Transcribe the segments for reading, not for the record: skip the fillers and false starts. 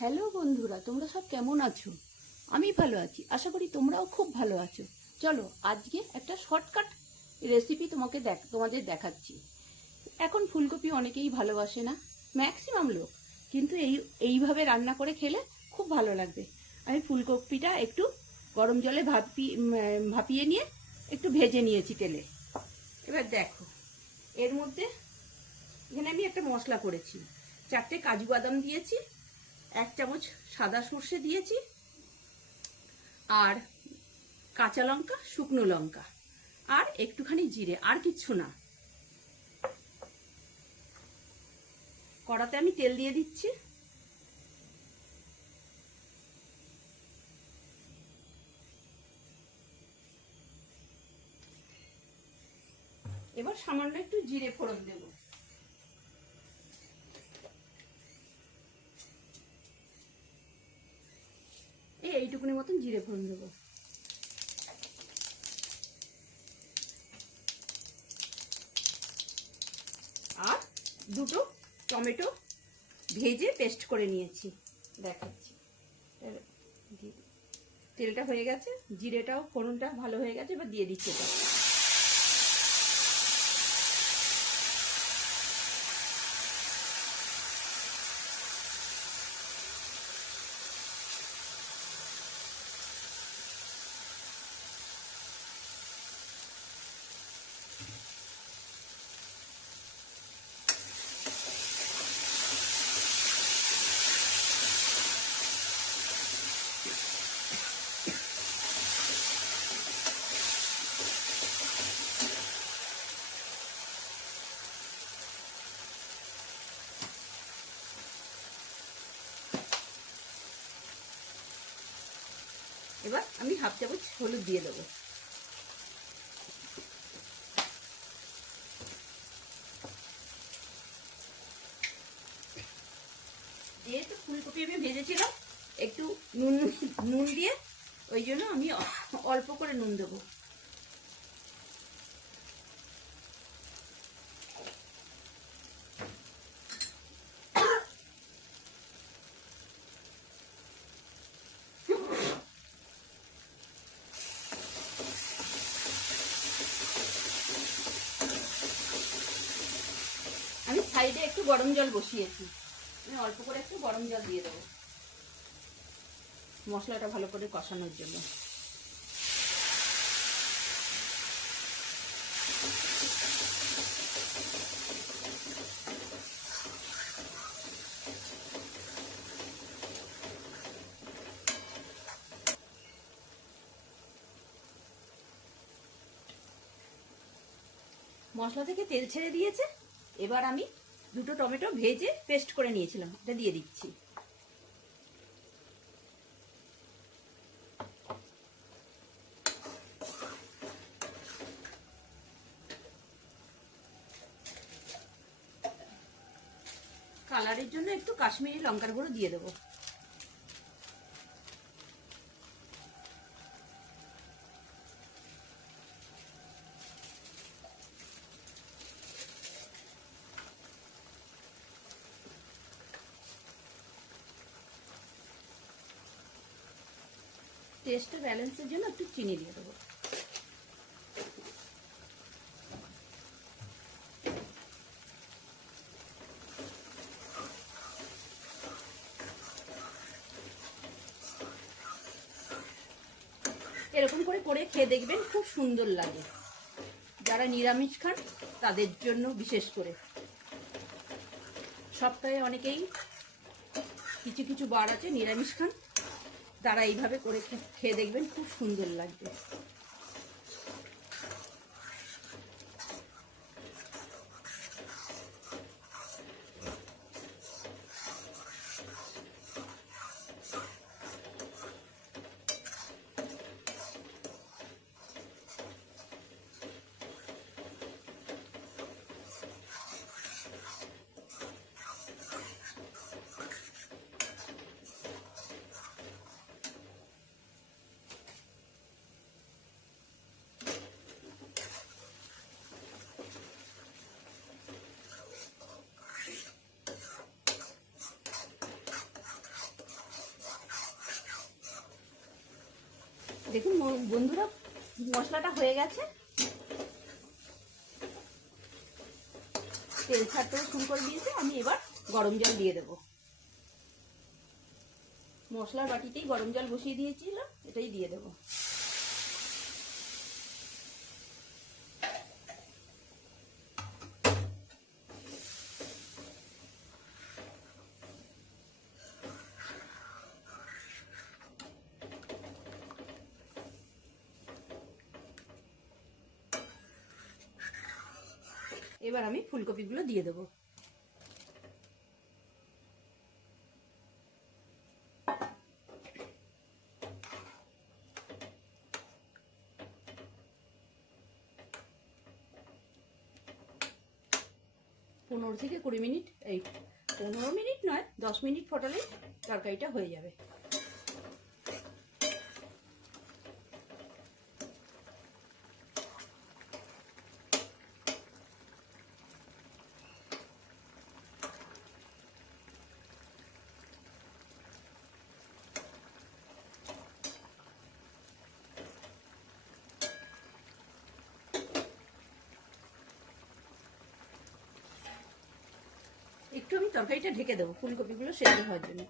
Hello বন্ধুরা, তোমরা সব কেমন আছো? আমি ভালো আছি, আশা করি তোমরাও খুব ভালো আছো। চলো আজকে একটা শর্টকাট রেসিপি তোমাদের দেখাচ্ছি। এখন ফুলকপি অনেকেই ভালোবাসে না, ম্যাক্সিমাম লোক, কিন্তু এইভাবে রান্না করে খেলে খুব ভালো লাগবে। আমি ফুলকপিটা একটু গরম জলে ভাপিয়ে নিয়ে একটু ভেজে নিয়েছি তেলে। এবার দেখো, এর মধ্যে এখানে আমি একটা মশলা করেছি। 4টে কাজু বাদাম দিয়েছি, 1 চামচ সাদা সর্ষে দিয়েছি, আর কাঁচা লঙ্কা, শুকনো লঙ্কা, আর একটুখানি জিরে, আর কিচ্ছু না। কড়াতে আমি তেল দিয়ে দিচ্ছি। এবার সামান্য একটু জিরে ফোড়ন দেব। এইটুকুনি মতন জিরে ফোড়ন দেব। আর 2টো টমেটো ভেজে পেস্ট করে নিয়েছি, দেখাচ্ছি। তেলটা হয়ে গেছে, জিরেটাও ফোড়নটা ভালো হয়ে গেছে, এবার দিয়ে দিচ্ছি এটা। এবার আমি 1/2 চামচ হলুদ দিয়ে দেবো। যেহেতু ফুলকপি আমি ভেজেছিলাম একটু নুন দিয়ে, ওই জন্য আমি অল্প করে নুন দেবো। আমি সাইডে একটু গরম জল বসিয়েছি, আমি অল্প করে একটু গরম জল দিয়ে দেবো মশলাটা ভালো করে কষানোর জন্য। মশলা থেকে তেল ছেড়ে দিয়েছে, এবার আমি 2টো টমেটো ভেজে পেস্ট করে নিয়েছিলাম, এটা দিয়ে দিচ্ছি। কালারের জন্য একটু কাশ্মীরি লঙ্কার গুঁড়ো দিয়ে দেবো। টেস্টের ব্যালেন্সের জন্য একটু চিনি দিয়ে দেবো। এরকম করে করে খেয়ে দেখবেন, খুব সুন্দর লাগে। যারা নিরামিষ খান তাদের জন্য বিশেষ করে। সপ্তাহে অনেকেই কিছু কিছু বার আছে নিরামিষ খান, তারা এইভাবে করে খেয়ে দেখবেন, খুব সুন্দর লাগবে। দেখুন বন্ধুরা, মশলাটা হয়ে গেছে, তেল ছাড়তেও শুরু করে দিয়েছে। আমি এবার গরম জল দিয়ে দেবো। মশলার বাটিতেই গরম জল বসিয়ে দিয়েছিলাম, এটাই দিয়ে দেবো। এবার আমি ফুলকপিগুলো দিয়ে দেবো। পনেরো থেকে 20 মিনিট, এই 15 মিনিট নয়, 10 মিনিট ফোটালেই তরকারিটা হয়ে যাবে। একটু আমি তরকারিটা ঢেকে দেবো ফুলকপিগুলো সেদ্ধ হওয়ার জন্য।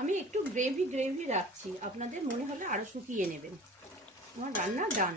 আমি একটু গ্রেভি রাখছি, আপনাদের মনে হলে আরো শুকিয়ে নেবেন। আমার রান্না ডান।